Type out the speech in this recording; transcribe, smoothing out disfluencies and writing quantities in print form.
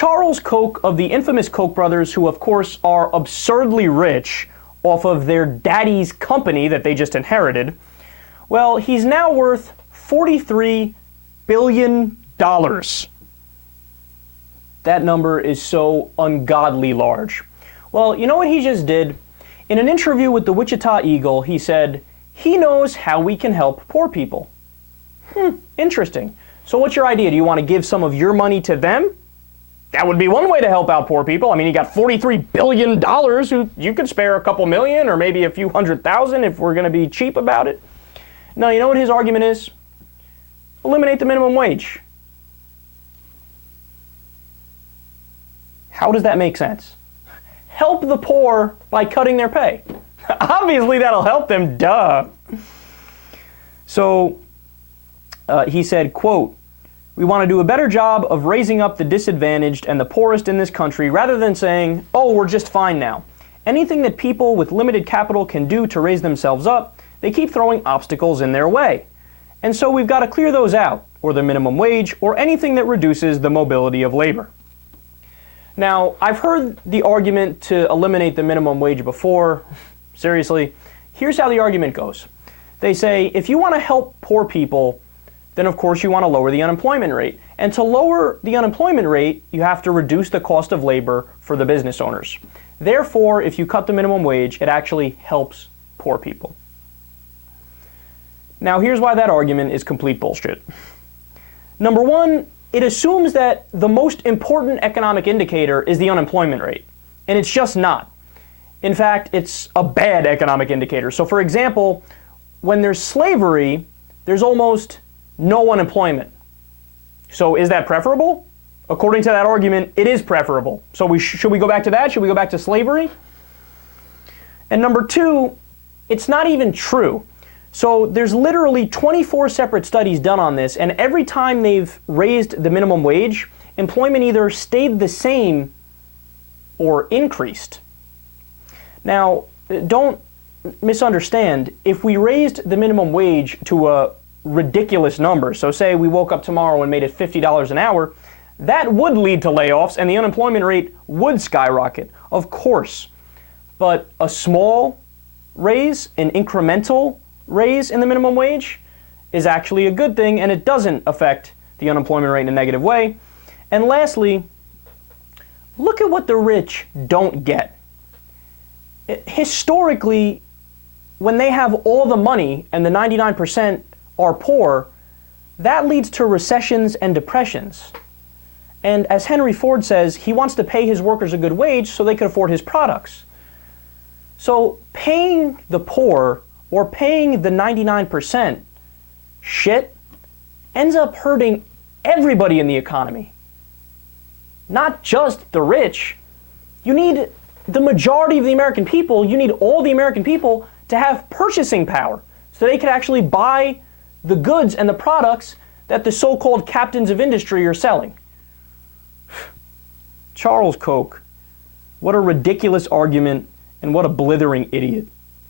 Charles Koch of the infamous Koch brothers, who of course are absurdly rich off of their daddy's company that they just inherited, well, he's now worth $43 billion. That number is so ungodly large. Well, you know what he just did? In an interview with the Wichita Eagle, he said, he knows how we can help poor people. Interesting. So what's your idea? Do you want to give some of your money to them? That would be one way to help out poor people. I mean, you got $43 billion, who you could spare a couple million or maybe a few $100,000 if we're going to be cheap about it. No, you know what his argument is? Eliminate the minimum wage. How does that make sense? Help the poor by cutting their pay. Obviously that'll help them, duh. So he said, quote, "We want to do a better job of raising up the disadvantaged and the poorest in this country rather than saying, oh, we're just fine now. Anything that people with limited capital can do to raise themselves up, they keep throwing obstacles in their way. And so we've got to clear those out, or the minimum wage, or anything that reduces the mobility of labor." Now, I've heard the argument to eliminate the minimum wage before. Seriously, here's how the argument goes. They say, if you want to help poor people, then of course you want to lower the unemployment rate. And to lower the unemployment rate, you have to reduce the cost of labor for the business owners. Therefore, if you cut the minimum wage, it actually helps poor people. Now, here's why that argument is complete bullshit. Number one, it assumes that the most important economic indicator is the unemployment rate, and it's just not. In fact, it's a bad economic indicator. So for example, when there's slavery, there's almost no unemployment. So is that preferable? According to that argument, it is preferable. So should we go back to that? Should we go back to slavery? And number two, it's not even true. So there's literally 24 separate studies done on this, and every time they've raised the minimum wage, employment either stayed the same or increased. Now, don't misunderstand. If we raised the minimum wage to a ridiculous number, so say we woke up tomorrow and made it $50 an hour, that would lead to layoffs and the unemployment rate would skyrocket, of course. But a small raise, an incremental raise in the minimum wage, is actually a good thing, and it doesn't affect the unemployment rate in a negative way. And lastly, look at what the rich don't get. Historically, when they have all the money and the 99% are poor, that leads to recessions and depressions. And as Henry Ford says, he wants to pay his workers a good wage so they can afford his products. So paying the poor or paying the 99% shit ends up hurting everybody in the economy. Not just the rich. You need the majority of the American people, you need all the American people to have purchasing power so they can actually buy the goods and the products that the so-called captains of industry are selling. Charles Koch, what a ridiculous argument and what a blithering idiot.